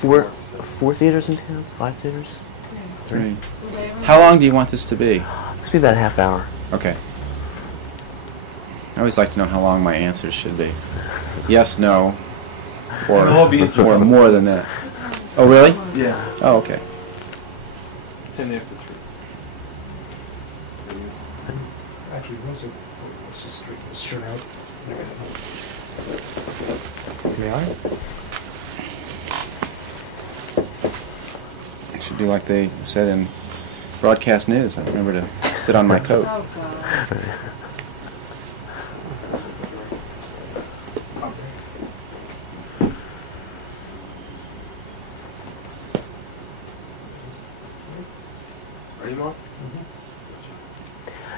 Four theaters in town? 5 theaters? Three. How long do you want this to be? This will be about a half hour. Okay. I always like to know how long my answers should be. Yes, no, or more than that. Oh, really? Yeah. Oh, okay. 10 after 3. Actually, Rosa, let's just straighten this shirt out. May I? I should do like they said in broadcast news. I remember to sit on my coat. Oh, God. Ready, Mark?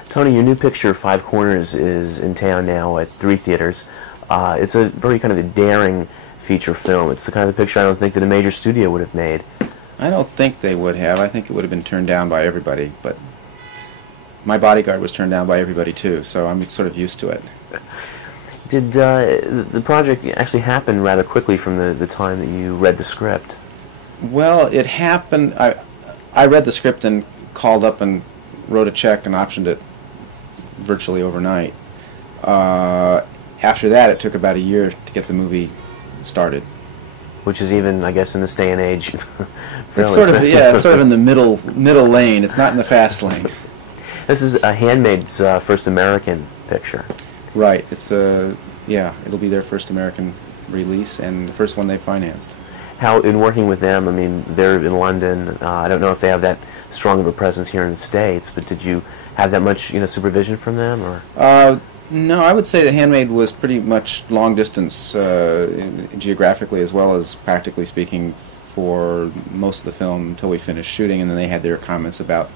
Tony, your new picture, Five Corners, is in town now at 3 theaters. It's a very kind of a daring feature film. It's the kind of picture I don't think that a major studio would have made. I don't think they would have. I think it would have been turned down by everybody, but My Bodyguard was turned down by everybody too, so I'm sort of used to it. Did the project actually happen rather quickly from the time that you read the script? Well, it happened. I read the script and called up and wrote a check and optioned it virtually overnight. After that, it took about a year to get the movie started. Which is even, I guess, in this day and age. It's sort of it's sort of in the middle lane. It's not in the fast lane. This is a Handmaid's first American picture. Right. It's it'll be their first American release and the first one they financed. How, in working with them, I mean, they're in London. I don't know if they have that strong of a presence here in the States, but did you have that much, supervision from them, or? No, I would say The Handmaid was pretty much long distance geographically as well as practically speaking for most of the film until we finished shooting, and then they had their comments about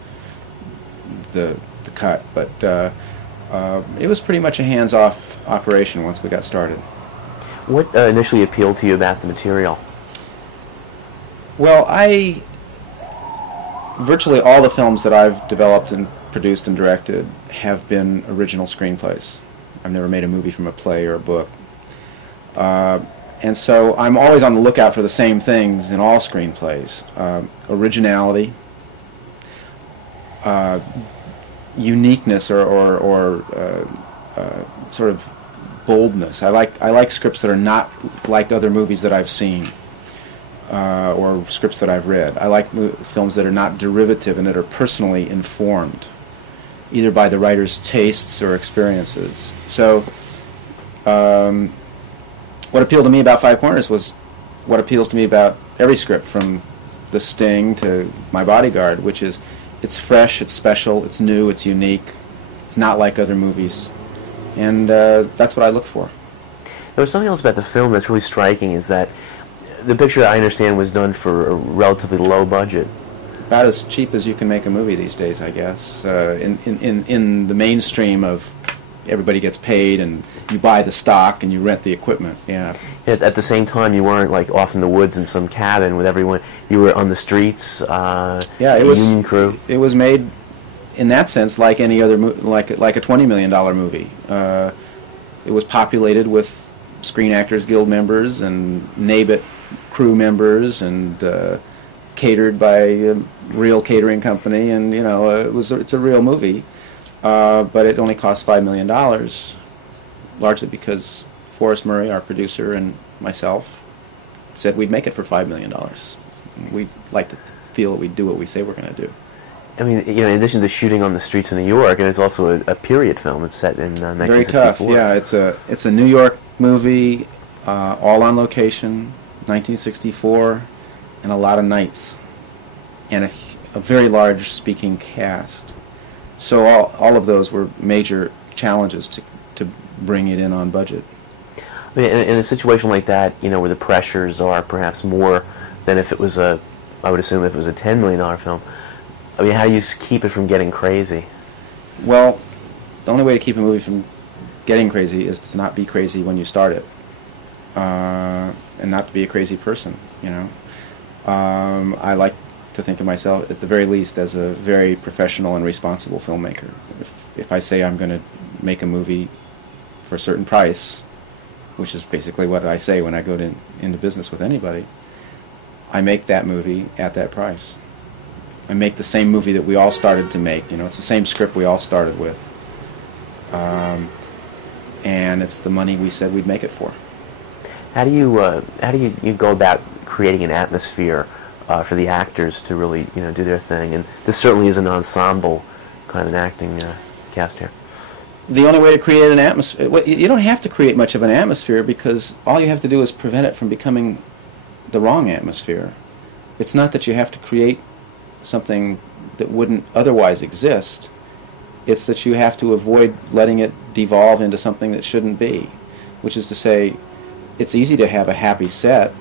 the cut. But it was pretty much a hands-off operation once we got started. What initially appealed to you about the material? Well, virtually all the films that I've developed and produced and directed have been original screenplays. I've never made a movie from a play or a book. And so I'm always on the lookout for the same things in all screenplays. Originality, uniqueness, or sort of boldness. I like scripts that are not like other movies that I've seen. Or scripts that I've read. I like films that are not derivative and that are personally informed, either by the writer's tastes or experiences. So, what appealed to me about Five Corners was what appeals to me about every script, from The Sting to My Bodyguard, which is it's fresh, it's special, it's new, it's unique, it's not like other movies, and that's what I look for. There was something else about the film that's really striking, is that the picture, I understand, was done for a relatively low budget. About as cheap as you can make a movie these days, I guess. In the mainstream of everybody gets paid and you buy the stock and you rent the equipment. Yeah. At the same time, you weren't like off in the woods in some cabin with everyone. You were on the streets. Yeah, it was union crew. It was made in that sense like any other like a $20 million movie. It was populated with Screen Actors Guild members and NABIT crew members, and catered by a real catering company, and it's a real movie, but it only cost $5 million, largely because Forrest Murray, our producer, and myself said we'd make it for $5 million. We'd like to feel that we'd do what we say we're going to do. I mean, in addition to shooting on the streets of New York, and it's also a period film. It's set in 1964. Very tough. Yeah, it's a New York movie, all on location. 1964, and a lot of nights, and a very large speaking cast. So all of those were major challenges to bring it in on budget. I mean, in a situation like that, where the pressures are perhaps more than if it was I would assume if it was a $10 million film, I mean, how do you keep it from getting crazy? Well, the only way to keep a movie from getting crazy is to not be crazy when you start it. And not to be a crazy person, I like to think of myself, at the very least, as a very professional and responsible filmmaker. If I say I'm going to make a movie for a certain price, which is basically what I say when I go into business with anybody, I make that movie at that price. I make the same movie that we all started to make. You know, it's the same script we all started with. And it's the money we said we'd make it for. How do you go about creating an atmosphere for the actors to really do their thing? And this certainly is an ensemble kind of an acting cast here. The only way to create an atmosphere, well, you don't have to create much of an atmosphere, because all you have to do is prevent it from becoming the wrong atmosphere. It's not that you have to create something that wouldn't otherwise exist. It's that you have to avoid letting it devolve into something that shouldn't be, which is to say, it's easy to have a happy set.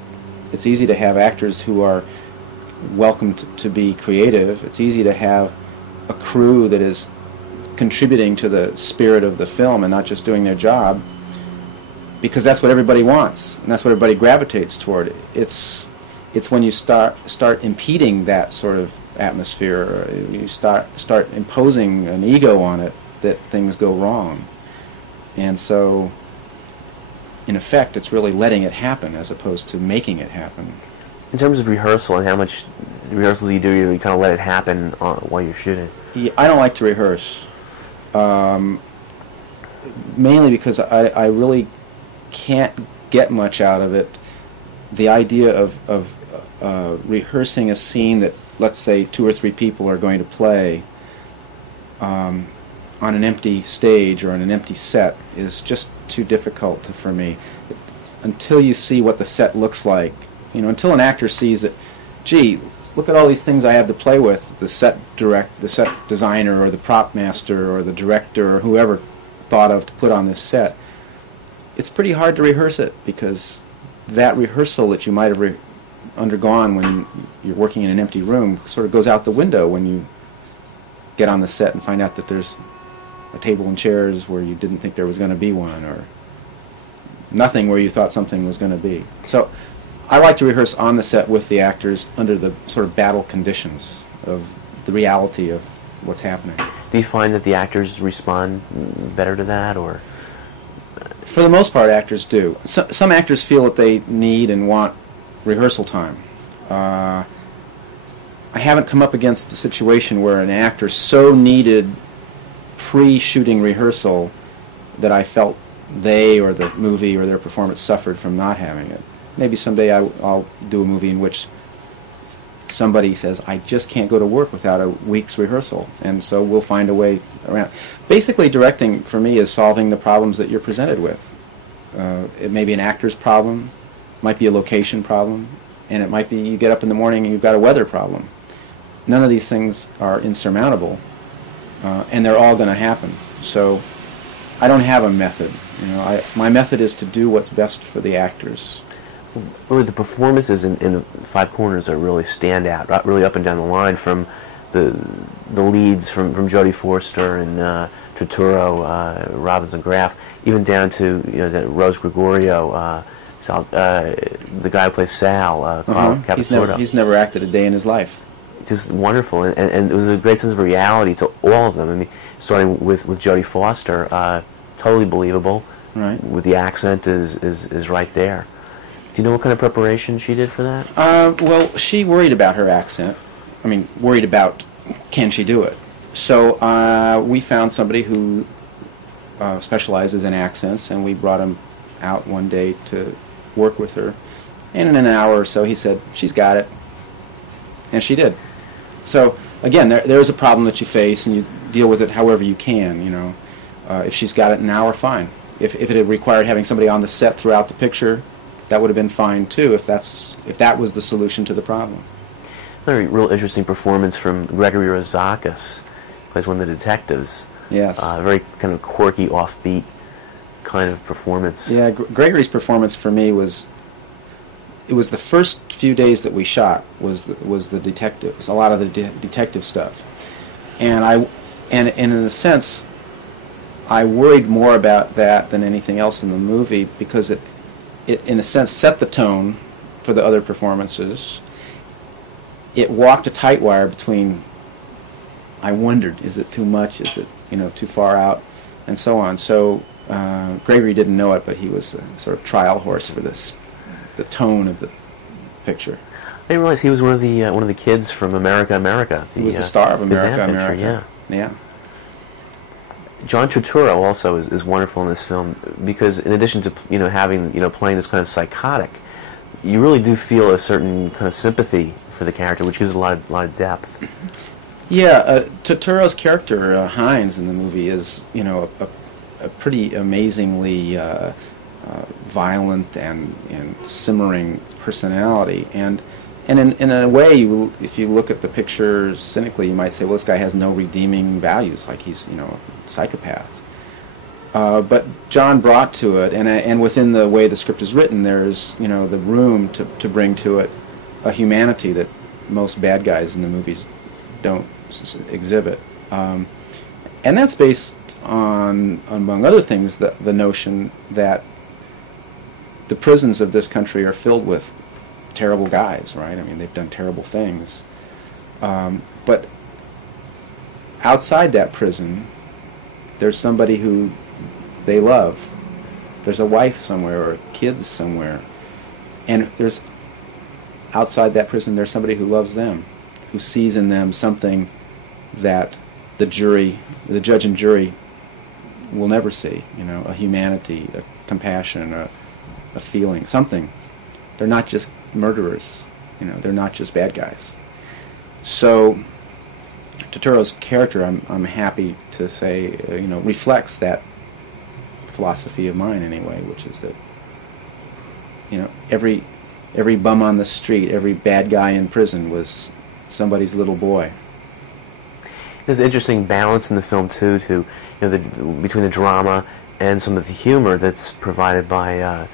It's easy to have actors who are welcomed to be creative. It's easy to have a crew that is contributing to the spirit of the film and not just doing their job, because that's what everybody wants and that's what everybody gravitates toward. It's when you start impeding that sort of atmosphere, or you start imposing an ego on it, that things go wrong. And so in effect it's really letting it happen as opposed to making it happen. In terms of rehearsal, and how much rehearsal do you do? You kind of let it happen while you're shooting? Yeah, I don't like to rehearse, mainly because I really can't get much out of it. The idea of rehearsing a scene that, let's say, 2 or 3 people are going to play on an empty stage or on an empty set is just too difficult for me. Until you see what the set looks like, until an actor sees that, gee, look at all these things I have to play with, the set designer or the prop master or the director or whoever thought of to put on this set, it's pretty hard to rehearse it, because that rehearsal that you might have undergone when you're working in an empty room sort of goes out the window when you get on the set and find out that there's a table and chairs where you didn't think there was going to be one, or nothing where you thought something was going to be. So I like to rehearse on the set with the actors under the sort of battle conditions of the reality of what's happening. Do you find that the actors respond better to that, or? For the most part, actors do. Some actors feel that they need and want rehearsal time. I haven't come up against a situation where an actor so needed pre-shooting rehearsal that I felt they or the movie or their performance suffered from not having it. Maybe someday I'll do a movie in which somebody says, I just can't go to work without a week's rehearsal, and so we'll find a way around. Basically, directing for me is solving the problems that you're presented with. It may be an actor's problem, might be a location problem, and it might be you get up in the morning and you've got a weather problem. None of these things are insurmountable, and they're all going to happen. So I don't have a method. My method is to do what's best for the actors. Or the performances in Five Corners are really stand out, really up and down the line, from the leads from Jodie Foster and Turturro, Robinson Graff, even down to Rose Gregorio, the guy who plays Sal, Carl Capistrano. He's never acted a day in his life. Just wonderful, and it was a great sense of reality to all of them. I mean, starting with Jodie Foster, totally believable. Right. With the accent is right there. Do you know what kind of preparation she did for that? Well, she worried about her accent. I mean, worried about can she do it. So we found somebody who specializes in accents, and we brought him out one day to work with her. And in an hour or so, he said, she's got it. And she did. So, again, there's a problem that you face, and you deal with it however you can, If she's got it in an hour, fine. If it had required having somebody on the set throughout the picture, that would have been fine too, if that was the solution to the problem. Another real interesting performance from Gregory Rozakis, plays one of the detectives. Yes. Very kind of quirky, offbeat kind of performance. Yeah, Gregory's performance for me was the first few days that we shot was the detectives, a lot of the detective stuff, and in a sense, I worried more about that than anything else in the movie, because it in a sense set the tone for the other performances. It walked a tight wire between, I wondered, is it too much, is it too far out, and so on. So Gregory didn't know it, but he was a sort of trial horse for this, the tone of the picture. didn't realize he was one of the kids from America, America. He was the star of America, his America. Yeah. Yeah. John Turturro also is wonderful in this film because in addition to having playing this kind of psychotic, you really do feel a certain kind of sympathy for the character, which gives a lot of depth. Yeah, Turturro's character Hines in the movie is a pretty amazingly violent and simmering personality, and in a way, if you look at the picture cynically, you might say, well, this guy has no redeeming values, like he's a psychopath. But John brought to it, and within the way the script is written, there's the room to bring to it a humanity that most bad guys in the movies don't exhibit. And that's based on, among other things, the notion that the prisons of this country are filled with terrible guys, right? I mean, they've done terrible things. But outside that prison, there's somebody who they love. There's a wife somewhere or kids somewhere. And there's, outside that prison, there's somebody who loves them, who sees in them something that the judge and jury will never see, a humanity, a compassion, a feeling, something. They're not just murderers, they're not just bad guys. So Turturro's character, I'm happy to say, reflects that philosophy of mine anyway, which is that, every bum on the street, every bad guy in prison was somebody's little boy. There's an interesting balance in the film too, between the drama and some of the humor that's provided by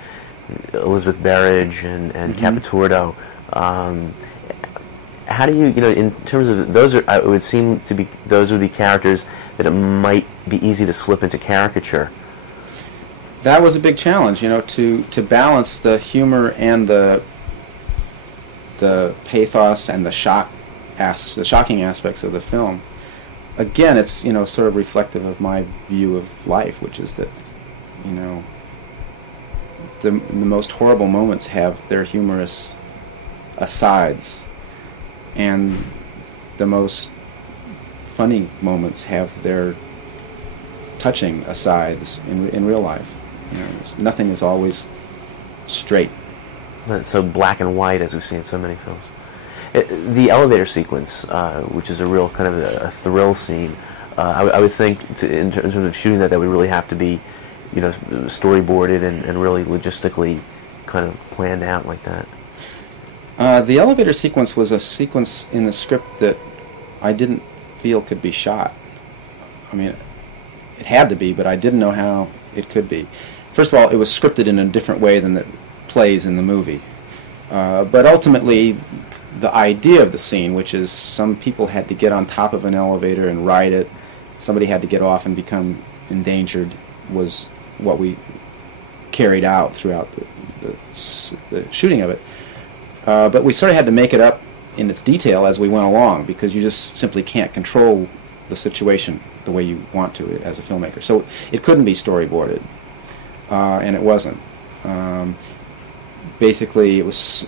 Elizabeth Berridge and Capitordo. How do you, in terms of those, it would seem to be those would be characters that it might be easy to slip into caricature. That was a big challenge, to balance the humor and the pathos and the shocking aspects of the film. Again, it's sort of reflective of my view of life, which is that the most horrible moments have their humorous asides, and the most funny moments have their touching asides in real life. Nothing is always straight. Not so black and white as we've seen in so many films. The elevator sequence, which is a real kind of a thrill scene, I would think in terms of shooting that would really have to be storyboarded and really logistically kind of planned out like that. The elevator sequence was a sequence in the script that I didn't feel could be shot. I mean, it had to be, but I didn't know how it could be. First of all, it was scripted in a different way than it plays in the movie. But ultimately, the idea of the scene, which is some people had to get on top of an elevator and ride it, somebody had to get off and become endangered, was what we carried out throughout the shooting of it. But we sort of had to make it up in its detail as we went along, because you just simply can't control the situation the way you want to as a filmmaker. So it couldn't be storyboarded, and it wasn't. Basically, it was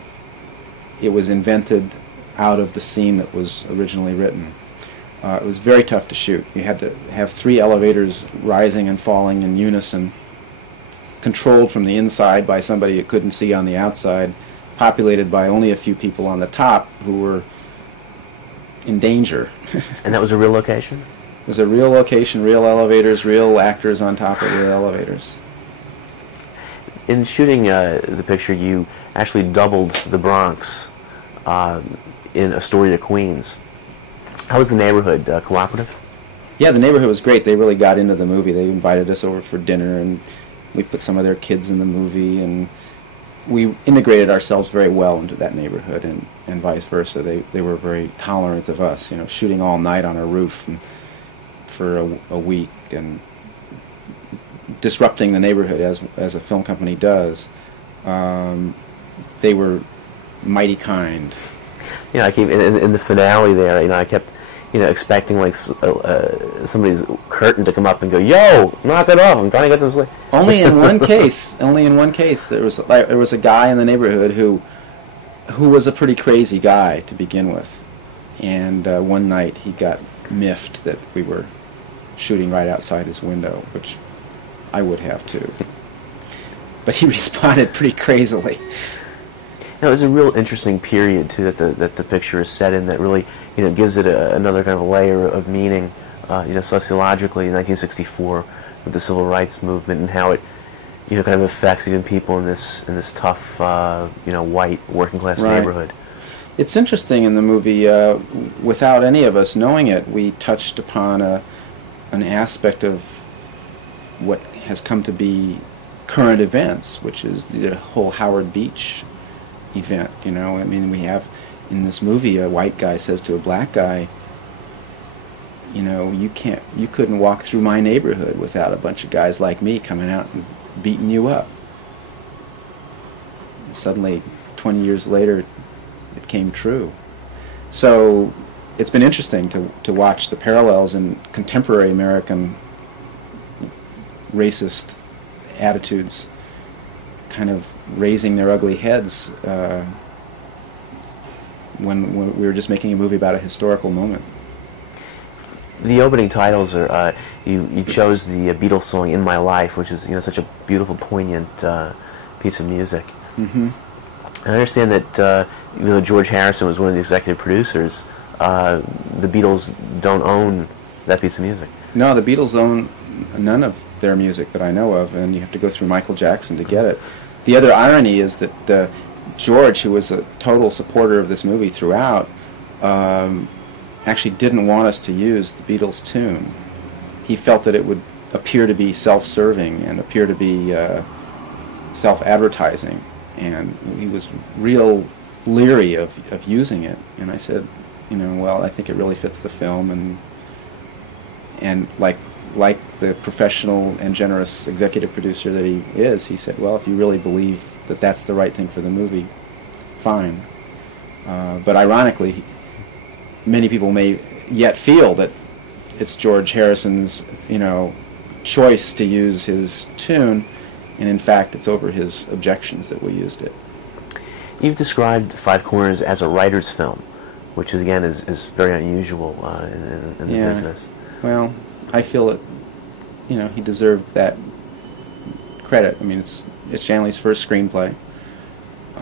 invented out of the scene that was originally written. It was very tough to shoot. You had to have 3 elevators rising and falling in unison, controlled from the inside by somebody you couldn't see on the outside, populated by only a few people on the top who were in danger. And that was a real location? It was a real location, real elevators, real actors on top of the elevators. In shooting the picture, you actually doubled the Bronx in Astoria, Queens. How was the neighborhood? Cooperative? Yeah, the neighborhood was great. They really got into the movie. They invited us over for dinner, and we put some of their kids in the movie, and we integrated ourselves very well into that neighborhood, and vice versa. They were very tolerant of us, shooting all night on a roof and for a week, and disrupting the neighborhood as a film company does. They were mighty kind. I keep in the finale there. I kept expecting like somebody's curtain to come up and go, "Yo, knock it off! I'm trying to get some sleep." Only in one case. Only in one case. There was a guy in the neighborhood who who was a pretty crazy guy to begin with. And one night he got miffed that we were shooting right outside his window, which I would have too. But he responded pretty crazily. It was a real interesting period too that the picture is set in. That really, gives it another kind of layer of meaning. Sociologically, in 1964, with the civil rights movement and how it, kind of affects even people in this tough, white working class neighborhood. It's interesting in the movie. Without any of us knowing it, we touched upon an aspect of what has come to be current events, which is the whole Howard Beach event. I mean, we have in this movie a white guy says to a black guy, you couldn't walk through my neighborhood without a bunch of guys like me coming out and beating you up. And suddenly, 20 years later, it came true. So it's been interesting to watch the parallels in contemporary American racist attitudes kind of raising their ugly heads when we were just making a movie about a historical moment. The opening titles are you chose the Beatles song "In My Life," which is such a beautiful, poignant piece of music. Mm-hmm. I understand that George Harrison was one of the executive producers. The Beatles don't own that piece of music. No, the Beatles own none of their music that I know of, and you have to go through Michael Jackson to get it. The other irony is that George, who was a total supporter of this movie throughout, actually didn't want us to use the Beatles tune. He felt that it would appear to be self-serving and appear to be self-advertising, and he was real leery of using it. And I said, well, I think it really fits the film, and like the professional and generous executive producer that he is, he said, well, if you really believe that that's the right thing for the movie, fine. But ironically, many people may yet feel that it's George Harrison's, choice to use his tune, and in fact, it's over his objections that we used it. You've described Five Corners as a writer's film, which is very unusual in the business. Well, I feel that he deserved that credit. I mean, it's Shanley's first screenplay.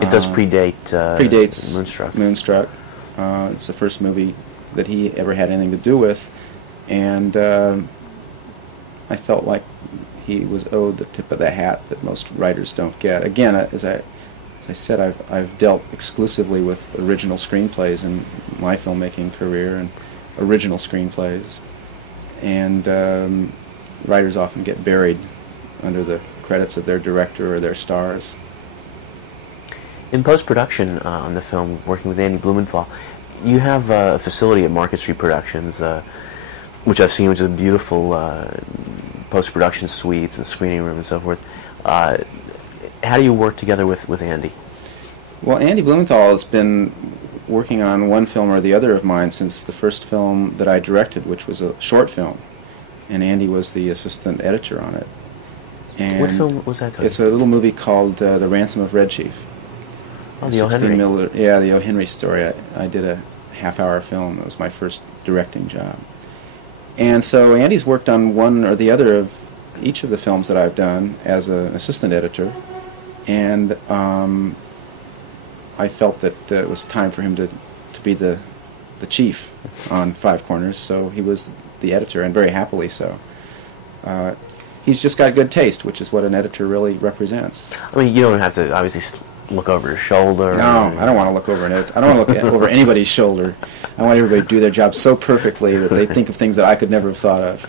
It does predates Moonstruck. It's the first movie that he ever had anything to do with, and I felt like he was owed the tip of the hat that most writers don't get. Again, as I said, I've dealt exclusively with original screenplays in my filmmaking career, and original screenplays, and writers often get buried under the credits of their director or their stars. In post-production on the film, working with Andy Blumenthal, you have a facility at Market Street Productions, which I've seen, which is a beautiful post-production suites and screening room and so forth. How do you work together with Andy? Well, Andy Blumenthal has been working on one film or the other of mine since the first film that I directed, which was a short film, and Andy was the assistant editor on it. And what film was that? It's a little movie called The Ransom of Red Chief. Oh, the O. Henry. The O. Henry story. I did a half-hour film. It was my first directing job. And so Andy's worked on one or the other of each of the films that I've done as an assistant editor, and I felt that it was time for him to be the chief on Five Corners, so he was the editor, and very happily so. He's just got good taste, which is what an editor really represents. I mean, you don't have to obviously look over his shoulder. No, I don't want to look over I don't want to look over anybody's shoulder. I want everybody to do their job so perfectly that they think of things that I could never have thought of.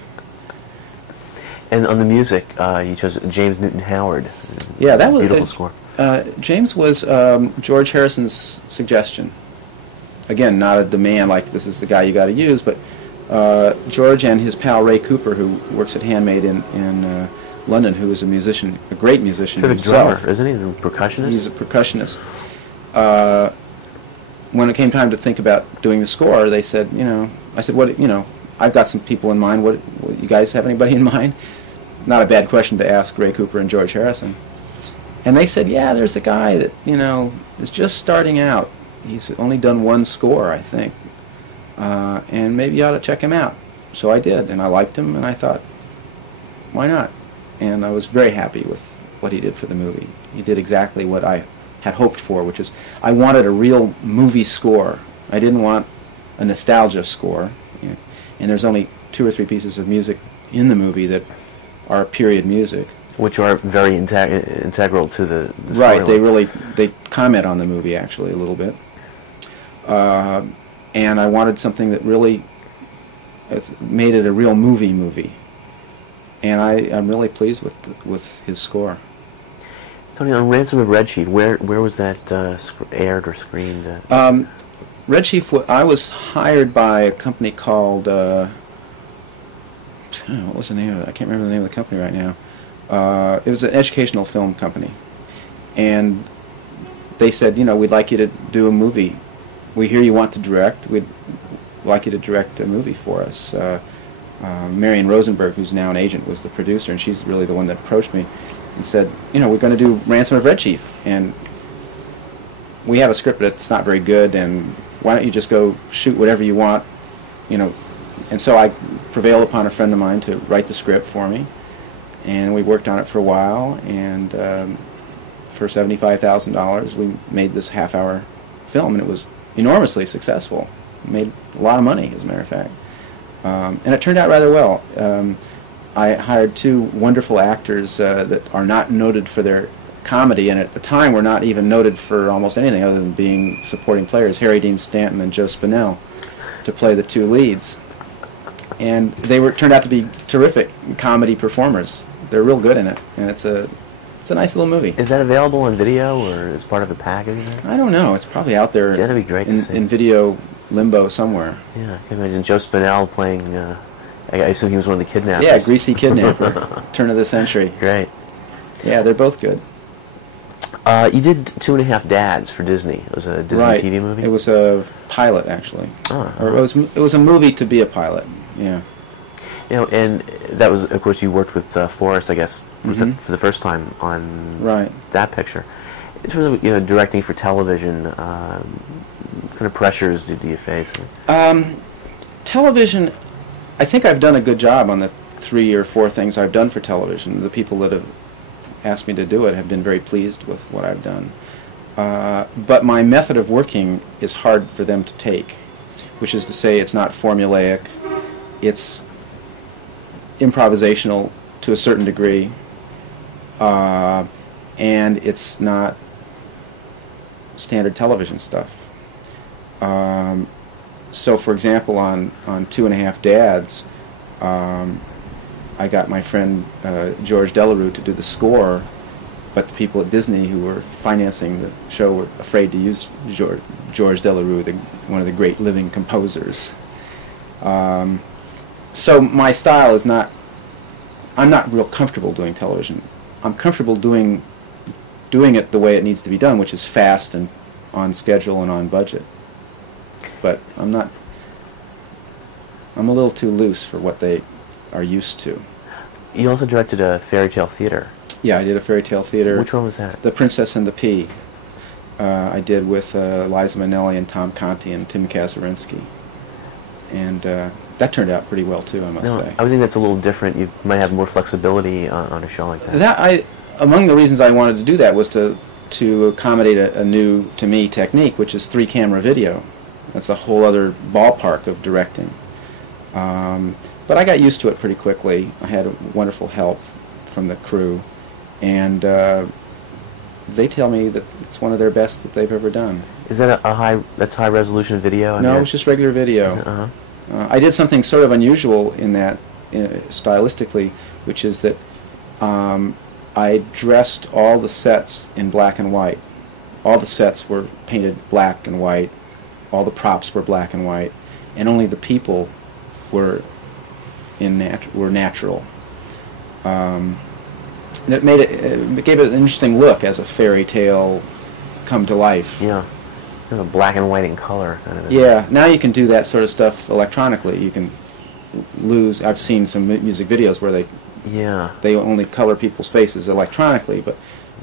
And on the music, you chose James Newton Howard. Yeah, that was beautiful score. James was George Harrison's suggestion. Again, not a demand like this is the guy you got to use, but George and his pal Ray Cooper, who works at Handmade in London, who is a musician, a great musician himself. Drummer, isn't he? A percussionist? He's a percussionist. When it came time to think about doing the score, they said, I said, I've got some people in mind. What you guys have anybody in mind? Not a bad question to ask Ray Cooper and George Harrison. And they said, yeah, there's a guy that, you know, is just starting out. He's only done one score, I think. And maybe you ought to check him out. So I did, and I liked him, and I thought, why not? And I was very happy with what he did for the movie. He did exactly what I had hoped for, which is I wanted a real movie score. I didn't want a nostalgia score. You know, and there's only 2 or 3 pieces of music in the movie that are period music. Which are very integral to the right. storyline. They comment on the movie actually a little bit. And I wanted something that really made it a real movie. And I'm really pleased with his score. Tony, on Ransom of Red Chief, where was that aired or screened? Red Chief, I was hired by a company called, what was the name of it? I can't remember the name of the company right now. It was an educational film company. And they said, you know, we'd like you to do a movie. We hear you want to direct. We'd like you to direct a movie for us. Marion Rosenberg, who's now an agent, was the producer, and she's really the one that approached me and said, you know, we're going to do Ransom of Red Chief, and we have a script that's not very good, and why don't you just go shoot whatever you want, you know. And so I prevailed upon a friend of mine to write the script for me, and we worked on it for a while, and for $75,000 we made this half-hour film, and it was enormously successful. It made a lot of money, as a matter of fact. And it turned out rather well. I hired 2 wonderful actors that are not noted for their comedy, and at the time were not even noted for almost anything other than being supporting players, Harry Dean Stanton and Joe Spinell, to play the 2 leads. And they turned out to be terrific comedy performers. They're real good in it, and it's a nice little movie. Is that available on video or as part of the package? I don't know. It's probably out there That'd be great to see. in video limbo somewhere. Yeah, I can imagine Joe Spinell playing, I assume he was one of the kidnappers. Yeah, greasy kidnapper, turn of the century. Great. Yeah, they're both good. You did 2.5 Dads for Disney. It was a Disney Right. TV movie? It was a pilot, actually. Oh, Or it was a movie to be a pilot, yeah. You know, and that was, of course, you worked with Forrest, I guess, was Mhm. it for the first time on Right. that picture. In terms of, you know, directing for television, what kind of pressures did you face? Television, I think I've done a good job on the 3 or 4 things I've done for television. The people that have asked me to do it have been very pleased with what I've done. But my method of working is hard for them to take, which is to say it's not formulaic, it's improvisational to a certain degree, and it's not standard television stuff. So, for example, on 2.5 Dads, I got my friend George Delarue to do the score, but the people at Disney who were financing the show were afraid to use George Delarue, one of the great living composers. So my style is not, I'm not real comfortable doing television. I'm comfortable doing it the way it needs to be done, which is fast and on schedule and on budget. But I'm a little too loose for what they are used to. You also directed a fairy tale theater. Yeah, I did a fairy tale theater. Which one was that? The Princess and the Pea. I did with Liza Minnelli and Tom Conti and Tim Kazurinsky. And that turned out pretty well too, I must say. I would think that's a little different. You might have more flexibility on a show like that. Among the reasons I wanted to do that was to accommodate a new, to me, technique, which is 3-camera video. That's a whole other ballpark of directing. But I got used to it pretty quickly. I had wonderful help from the crew, and they tell me that it's one of their best that they've ever done. Is that that's high resolution video? No, it's just regular video. I did something sort of unusual in that, stylistically, which is that I dressed all the sets in black and white. All the sets were painted black and white. All the props were black and white, and only the people were natural. And it gave it an interesting look as a fairy tale come to life. Yeah, kind of black and white in color. Kind of. Yeah, now you can do that sort of stuff electronically. You can I've seen some music videos where they only color people's faces electronically, but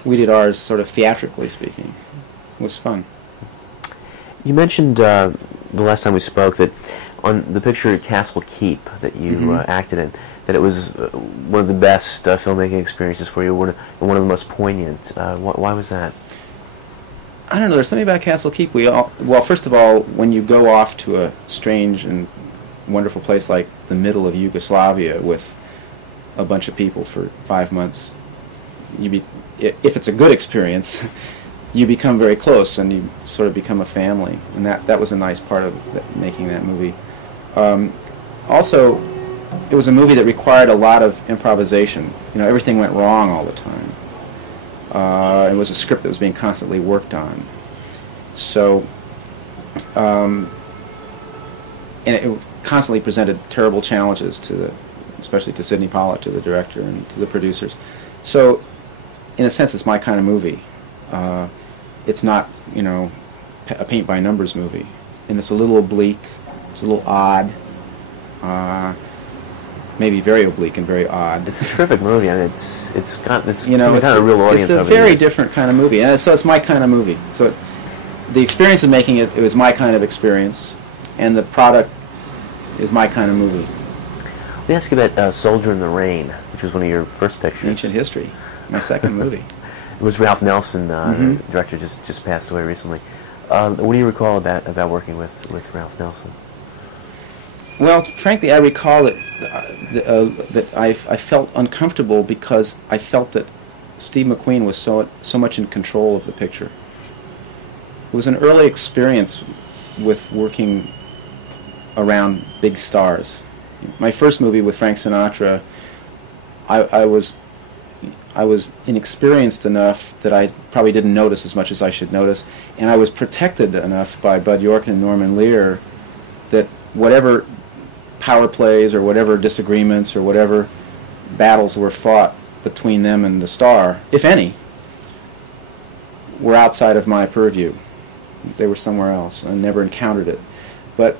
we did ours sort of theatrically speaking. It was fun. You mentioned the last time we spoke that on the picture Castle Keep that you acted in, that it was one of the best filmmaking experiences for you, one of the most poignant. Why was that? I don't know. There's something about Castle Keep. Well, first of all, when you go off to a strange and wonderful place like the middle of Yugoslavia with a bunch of people for 5 months, if it's a good experience, you become very close and you sort of become a family, and that was a nice part of making that movie. Also, it was a movie that required a lot of improvisation. Everything went wrong all the time. It was a script that was being constantly worked on. So, and it constantly presented terrible challenges especially to Sidney Pollack, to the director, and to the producers. So, in a sense, it's my kind of movie. It's not, a paint-by-numbers movie. And it's a little oblique, it's a little odd, maybe very oblique and very odd. It's a terrific got it's it's kind of a real audience. It's a very different kind of movie, and so it's my kind of movie. So the experience of making it was my kind of experience, and the product is my kind of movie. Let me ask you about Soldier in the Rain, which was one of your first pictures. Ancient History, my second movie. It was Ralph Nelson, the director, just passed away recently. What do you recall about working with Ralph Nelson? Well, frankly, I recall that I felt uncomfortable because I felt that Steve McQueen was so much in control of the picture. It was an early experience with working around big stars. My first movie with Frank Sinatra, I was inexperienced enough that I probably didn't notice as much as I should notice, and I was protected enough by Bud Yorkin and Norman Lear that whatever power plays or whatever disagreements or whatever battles were fought between them and the star, if any, were outside of my purview. They were somewhere else. I never encountered it. But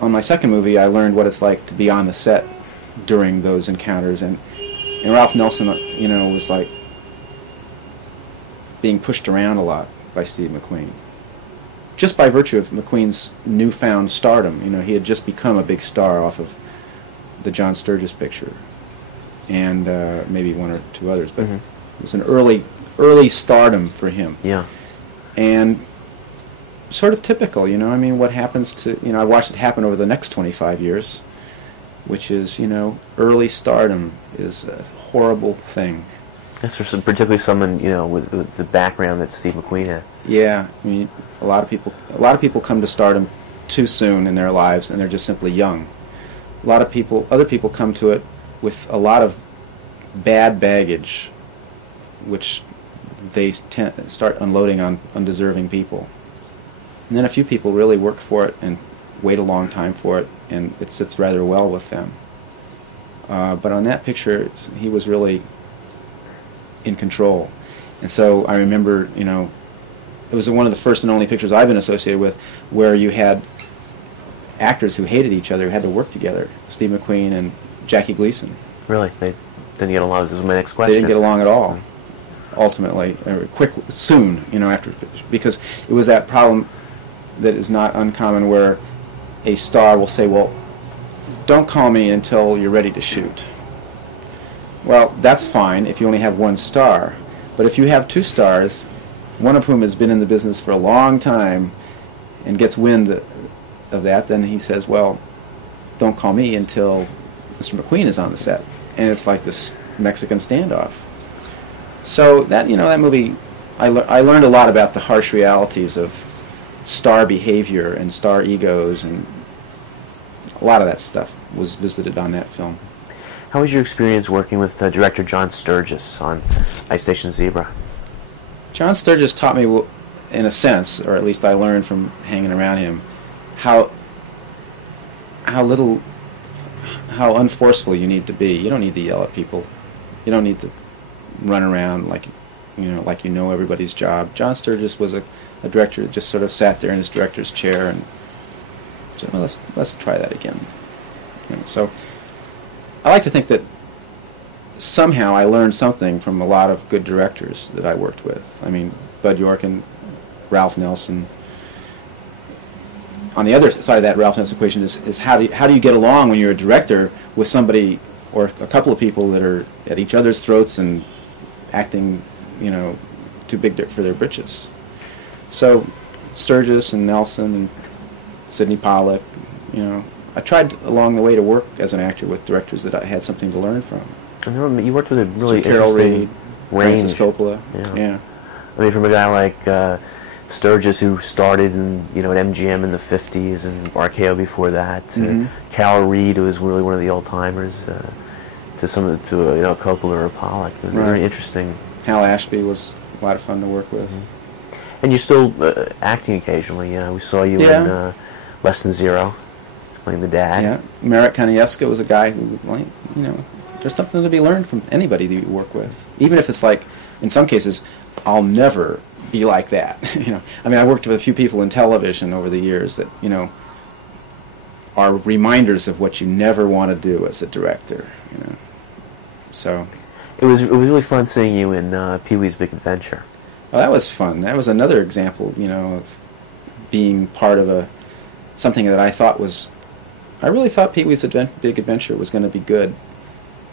on my second movie, I learned what it's like to be on the set during those encounters, and Ralph Nelson, was like being pushed around a lot by Steve McQueen. Just by virtue of McQueen's newfound stardom. He had just become a big star off of the John Sturges picture, and maybe one or two others, but it was an early stardom for him. Yeah. And sort of typical, what happens to, I watched it happen over the next 25 years, which is, early stardom is a horrible thing. Yes, particularly someone, with the background that Steve McQueen had. Yeah, a lot of people come to stardom too soon in their lives, and they're just simply young. Other people come to it with a lot of bad baggage, which they start unloading on undeserving people. And then a few people really work for it and wait a long time for it, and it sits rather well with them. But on that picture, he was really in control. And so I remember, it was one of the first and only pictures I've been associated with where you had actors who hated each other who had to work together. Steve McQueen and Jackie Gleason. Really? They didn't get along? This was my next question. They didn't get along at all, ultimately, soon, after, because it was that problem that is not uncommon where a star will say, well, don't call me until you're ready to shoot. Well, that's fine if you only have one star, but if you have two stars, one of whom has been in the business for a long time and gets wind of that, then he says, well, don't call me until Mr. McQueen is on the set. And it's like this Mexican standoff. So that, that movie, I learned a lot about the harsh realities of star behavior and star egos, and a lot of that stuff was visited on that film. How was your experience working with director John Sturges on Ice Station Zebra? John Sturges taught me, in a sense, or at least I learned from hanging around him, how unforceful you need to be. You don't need to yell at people. You don't need to run around like you know everybody's job. John Sturges was a director that just sort of sat there in his director's chair and said, well, let's try that again. So I like to think that somehow I learned something from a lot of good directors that I worked with. I mean, Bud York and Ralph Nelson. On the other side of that Ralph Nelson equation is how do you get along when you're a director with somebody or a couple of people that are at each other's throats and acting, you know, too big for their britches. So Sturgis and Nelson and Sidney Pollack, you know, I tried along the way to work as an actor with directors that I had something to learn from. And you worked with a really Carol interesting Reed, range. Francis Coppola. Yeah. I mean, from a guy like Sturgis, who started in, you know, at MGM in the 50s and RKO before that, to Carol Reed, who was really one of the old timers, to you know, Coppola or Pollack. It was very interesting. Hal Ashby was a lot of fun to work with. And you're still acting occasionally. We saw you in Less Than Zero, playing the dad. Yeah, Marek Kanievska was a guy who, like, you know, there's something to be learned from anybody that you work with, even if it's like, in some cases, I'll never be like that. You know, I mean, I worked with a few people in television over the years that, you know, are reminders of what you never want to do as a director. You know, so it was really fun seeing you in Pee-wee's Big Adventure. Oh, that was fun. That was another example, you know, of being part of something that I really thought Pee-wee's Big Adventure was going to be good.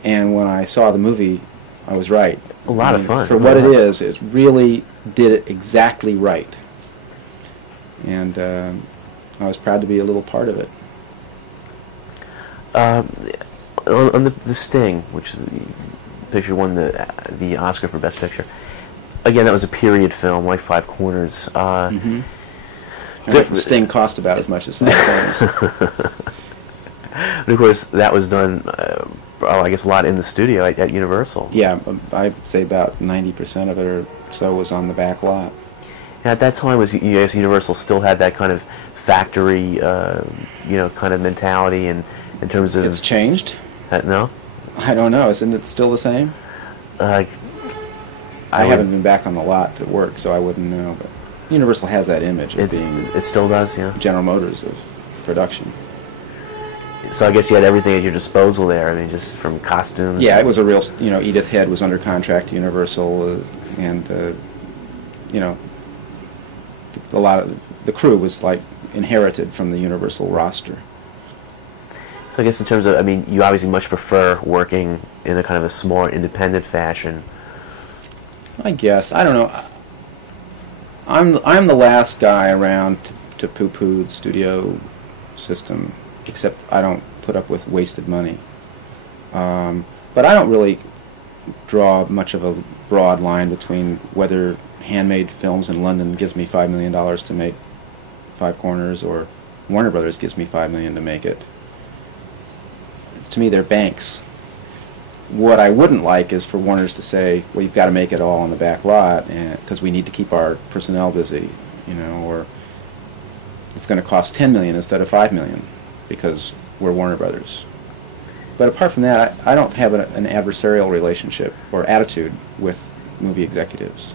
And when I saw the movie, I was right. A lot of fun. For what it is, it really did it exactly right. And I was proud to be a little part of it. On the Sting, which is the picture won the Oscar for Best Picture. Again, that was a period film, like Five Corners. The Sting cost about as much as Five Corners. But of course, that was done, I guess, a lot in the studio at Universal. Yeah, I'd say about 90% of it or so was on the back lot. And at that time, Universal still had that kind of factory, you know, kind of mentality, and in terms of it's changed. No, I don't know. Isn't it still the same? I haven't been back on the lot to work, so I wouldn't know. But Universal has that image of being. It still does, yeah. General Motors of production. So I guess you had everything at your disposal there. I mean, just from costumes. Yeah, it was a real. You know, Edith Head was under contract to Universal, and you know, a lot of the crew was like inherited from the Universal roster. So I guess in terms of, I mean, you obviously much prefer working in a kind of a smaller, independent fashion. I guess, I don't know. I'm the last guy around to poo-poo the studio system, except I don't put up with wasted money. But I don't really draw much of a broad line between whether Handmade Films in London gives me $5 million to make Five Corners or Warner Brothers gives me $5 million to make it. To me, they're banks. What I wouldn't like is for Warner's to say, well, you've got to make it all on the back lot because we need to keep our personnel busy, you know, or it's going to cost $10 million instead of $5 million because we're Warner Brothers. But apart from that, I don't have an adversarial relationship or attitude with movie executives.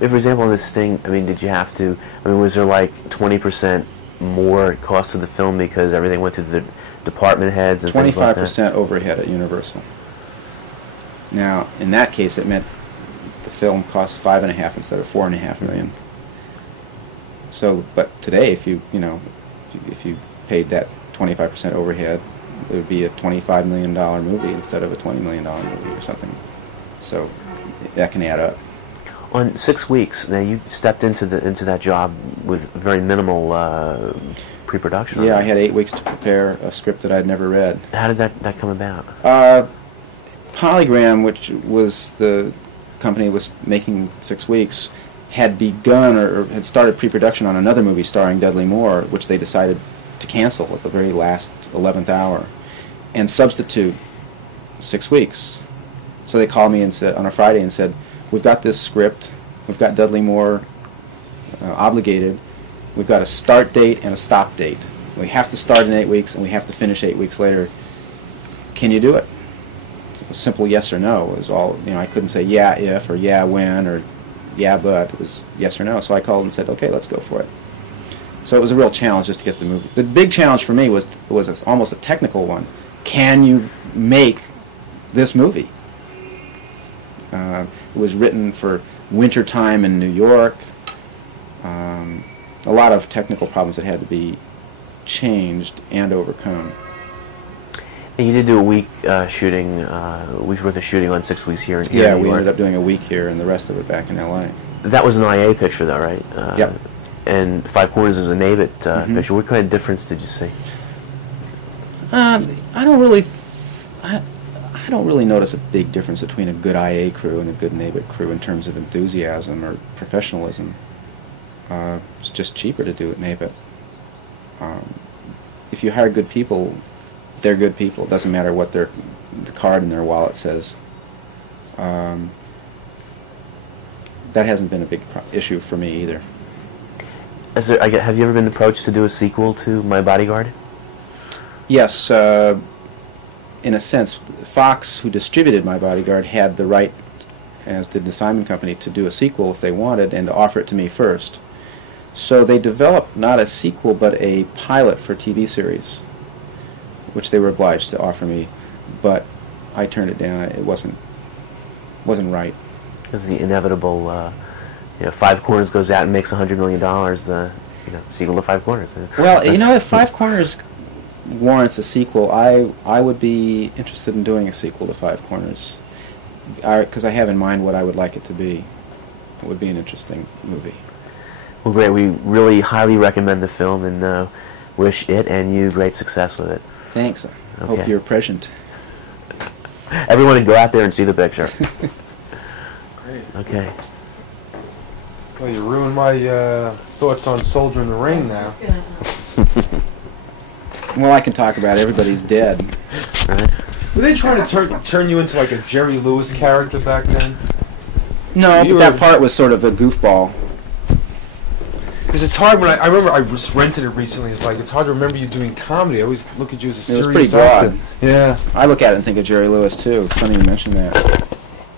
If, for example, in this Sting, I mean, did you have to, I mean, was there like 20% more cost of the film because everything went through the department heads and 25% overhead at Universal. Now, in that case, it meant the film cost $5.5 instead of $4.5 million. So, but today, if you paid that 25% overhead, it would be a $25 million movie instead of a $20 million movie or something. So that can add up. On 6 weeks, now you stepped into that job with very minimal pre-production. Yeah, I had 8 weeks to prepare a script that I'd never read. How did that come about? Polygram, which was the company that was making 6 weeks, had begun or had started pre-production on another movie starring Dudley Moore, which they decided to cancel at the very last 11th hour and substitute 6 weeks. So they called me and said on a Friday and said, we've got this script, we've got Dudley Moore obligated, we've got a start date and a stop date. We have to start in 8 weeks and we have to finish 8 weeks later. Can you do it? A simple yes or no was all. You know, I couldn't say yeah if or yeah when or yeah but. It was yes or no. So I called and said, okay, let's go for it. So it was a real challenge just to get the movie. The big challenge for me was almost a technical one. Can you make this movie. It was written for wintertime in New York. A lot of technical problems that had to be changed and overcome. And you did do a week shooting, a week's worth of shooting on 6 weeks here in Yeah, New we York. ended up doing a week here and the rest of it back in L.A. That was an IA picture, though, right? Yep. And Five Corners was a NABIT Mhm. picture. What kind of difference did you see? I don't really, I don't really notice a big difference between a good IA crew and a good NABIT crew in terms of enthusiasm or professionalism. It's just cheaper to do it NABIT. If you hire good people, they're good people. It doesn't matter what the card in their wallet says. That hasn't been a big issue for me either. Have you ever been approached to do a sequel to My Bodyguard? Yes, in a sense, Fox, who distributed My Bodyguard, had the right, as did the Simon Company, to do a sequel if they wanted and to offer it to me first. So they developed not a sequel but a pilot for TV series, which they were obliged to offer me, but I turned it down. It wasn't right. Because the inevitable, Five Corners goes out and makes $100 million. Sequel to Five Corners. Well, if Five Corners warrants a sequel, I would be interested in doing a sequel to Five Corners, because I have in mind what I would like it to be. It would be an interesting movie. Well, great. We really highly recommend the film and wish it and you great success with it. Thanks. I Okay. hope you're present. Everyone would go out there and see the picture. Great. Okay. Well, you ruined my thoughts on Soldier in the Ring now. Well, I can talk about it. Everybody's dead. Right. Were they trying to turn you into like a Jerry Lewis character back then? No, You but that were- part was sort of a goofball. Because it's hard when I remember I just rented it recently. It's hard to remember you doing comedy. I always look at you as a It was serious pretty broad. actor. Yeah. I look at it and think of Jerry Lewis, too. It's funny you mention that.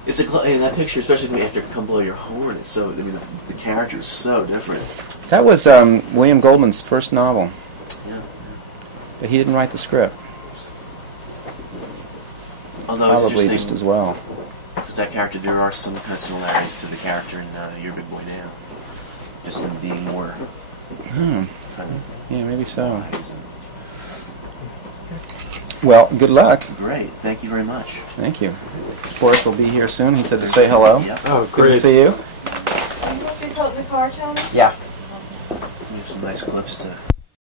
It's that picture, especially after Come Blow Your Horn. It's so. The character is so different. That was William Goldman's first novel, Yeah. but he didn't write the script. Although it's Probably interesting just as well. because that character, there are some kind of similarities to the character in You're a Big Boy Now. Just in being more kind of. Yeah, maybe so. Well, good luck. Great. Thank you very much. Thank you. Boris will be here soon. He said to say hello. Yep. Oh, Good to see you. You want me to put in the car, Tony? Yeah. We have some nice clips to.